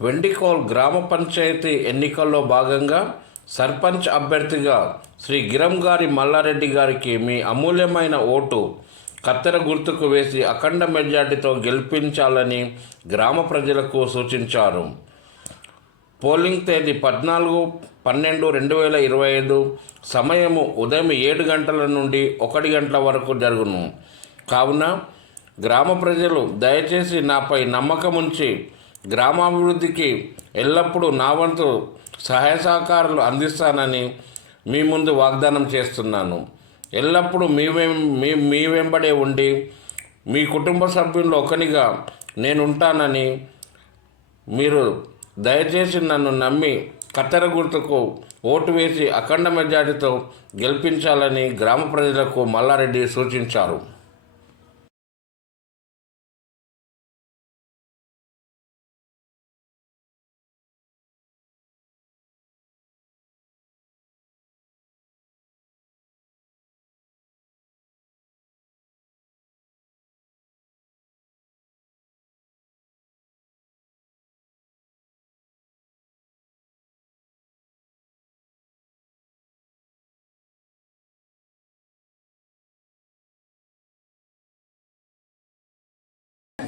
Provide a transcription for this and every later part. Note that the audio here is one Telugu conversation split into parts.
వెండికోల్ గ్రామ పంచాయతీ ఎన్నికల్లో భాగంగా సర్పంచ్ అభ్యర్థిగా శ్రీ గిరం గారి మల్లారెడ్డి గారికి మీ అమూల్యమైన ఓటు కత్తెర గుర్తుకు వేసి అఖండ మెజార్టీతో గెలిపించాలని గ్రామ ప్రజలకు సూచించారు. పోలింగ్ తేదీ పద్నాలుగు పన్నెండు రెండు వేల ఇరవై ఐదు సమయము ఉదయం ఏడు గంటల నుండి ఒకటి గంటల వరకు జరుగును. కావున గ్రామ ప్రజలు దయచేసి నాపై నమ్మకం ఉంచి గ్రామాభివృద్ధికి ఎల్లప్పుడూ నా వంతు సహాయ సహకారాలు అందిస్తానని మీ ముందు వాగ్దానం చేస్తున్నాను. ఎల్లప్పుడూ మీ మీ మీ వెంబడే ఉండి మీ కుటుంబ సభ్యుల్లో ఒకనిగా నేను ఉంటానని మీరు దయచేసి నన్ను నమ్మి కత్తెర గుర్తుకు ఓటు వేసి అఖండ మెజార్టీతో గెలిపించాలని గ్రామ ప్రజలకు మల్లారెడ్డి సూచించారు.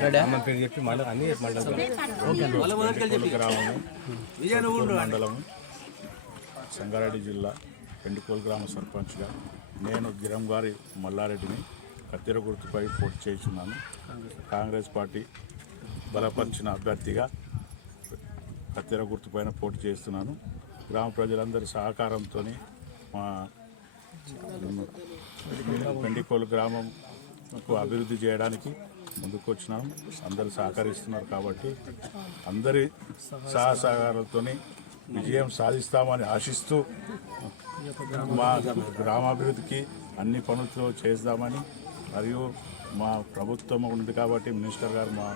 పేరు చెప్పి మండలం అన్ని మండలం మండలము. సంగారెడ్డి జిల్లా పెండుకోల్ గ్రామ సర్పంచ్గా నేను గిరం గారి మల్లారెడ్డిని కత్తెర గుర్తుపై పోటీ చేస్తున్నాను. కాంగ్రెస్ పార్టీ బలపరిచిన అభ్యర్థిగా కత్తెర గుర్తుపైన పోటీ చేస్తున్నాను. గ్రామ ప్రజలందరి సహకారంతో మా పెండికోలు గ్రామంకు అభివృద్ధి చేయడానికి ముందుకు వచ్చినాం అందరూ సహకరిస్తున్నారు కాబట్టి అందరి సహసహకారాలతో విజయం సాధిస్తామని ఆశిస్తూ మా గ్రామాభివృద్ధికి అన్ని పనులు చేద్దామని మరియు మా ప్రభుత్వం ఉంది కాబట్టి మినిస్టర్ గారు మా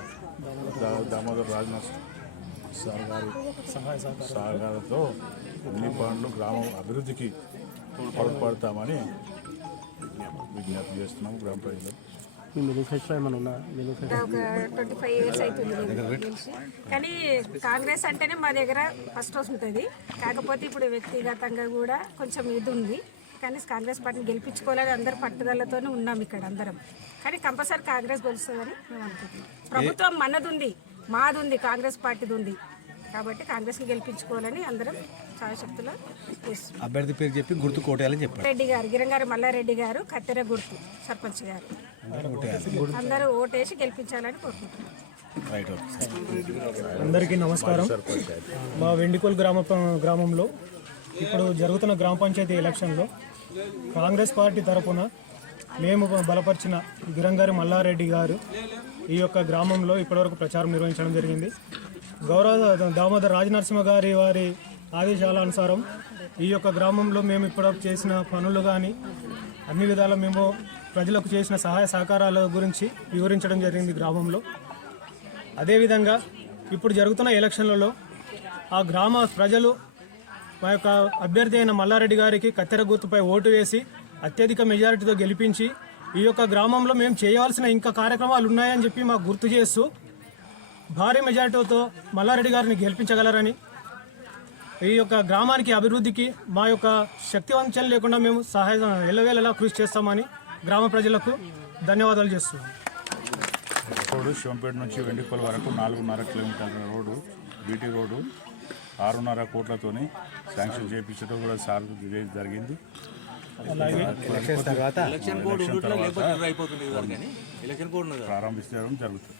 దామోదర్ రాజనాథ్ సార్ గారి సహకారంతో అన్ని పనులు గ్రామం అభివృద్ధికి తోడ్పడతామని విజ్ఞప్తి చేస్తున్నాము గ్రామ ప్రజలు మీ మేనిఫెస్టో ఏమైనా ఉందా? మేనిఫెస్టో ఒక ట్వంటీ ఫైవ్ ఇయర్స్ అవుతుంది నేను తెలిసి కానీ కాంగ్రెస్ అంటేనే మా దగ్గర ఫస్ట్ వస్తుంటుంది కాకపోతే ఇప్పుడు వ్యక్తిగతంగా కూడా కొంచెం ఇది ఉంది. కానీ కాంగ్రెస్ పార్టీని గెలిపించుకోవాలని అందరు పట్టుదలతోనే ఉన్నాం ఇక్కడ అందరం. కానీ కంపల్సరీ కాంగ్రెస్ గెలుస్తుందని మేము అనుకుంటున్నాం. ప్రభుత్వం మనది ఉంది మాది ఉంది కాంగ్రెస్ పార్టీది ఉంది కాబట్టి కాంగ్రెస్కి గెలిపించుకోవాలని అందరం శక్తులు చేస్తున్నాం. అభ్యర్థి పేరు చెప్పి గుర్తు కోటేయాలని చెప్పారు. రెడ్డి గారు గిరంగారు మల్లారెడ్డి గారు కత్తెర గుర్తు సర్పంచ్ గారు. అందరూ ఓటేసి గెలిపించాలని కోరుకుంటున్నాం. రైట్ అందరికీ నమస్కారం. మా వెండికోల్ గ్రామ గ్రామంలో ఇప్పుడు జరుగుతున్న గ్రామ పంచాయతీ ఎలక్షన్లో కాంగ్రెస్ పార్టీ తరపున మేము బలపరిచిన గిరంగారి మల్లారెడ్డి గారు ఈ యొక్క గ్రామంలో ఇప్పటివరకు ప్రచారం నిర్వహించడం జరిగింది. గౌరవ దామోదర్ రాజనరసింహ గారి వారి ఆదేశాల అనుసారం ఈ యొక్క గ్రామంలో మేము ఇప్పటివరకు చేసిన పనులు కానీ అన్ని విధాల మేము ప్రజలకు చేసిన సహాయ సహకారాల గురించి వివరించడం జరిగింది గ్రామంలో. అదేవిధంగా ఇప్పుడు జరుగుతున్న ఎలక్షన్లలో ఆ గ్రామ ప్రజలు మా యొక్క అభ్యర్థి అయిన మల్లారెడ్డి గారికి కత్తెర గుర్తుపై ఓటు వేసి అత్యధిక మెజారిటీతో గెలిపించి ఈ యొక్క గ్రామంలో మేము చేయవలసిన ఇంకా కార్యక్రమాలు ఉన్నాయని చెప్పి మాకు గుర్తు చేస్తూ భారీ మెజారిటీతో మల్లారెడ్డి గారిని గెలిపించగలరని ఈ యొక్క గ్రామానికి అభివృద్ధికి మా యొక్క శక్తివంచన లేకుండా మేము సహాయ ఎల్లవేళలా కృషి చేస్తామని గ్రామ ప్రజలకు ధన్యవాదాలు చేస్తున్నాం. రోడ్డు శివంపేట నుంచి వెండిపల్లి వరకు నాలుగున్నర కిలోమీటర్ల రోడ్డు బీటీ రోడ్డు ఆరున్నర కోట్లతోని శాంక్షన్ చేయించడం కూడా సార్ జరిగింది. ప్రారంభించడం జరుగుతుంది.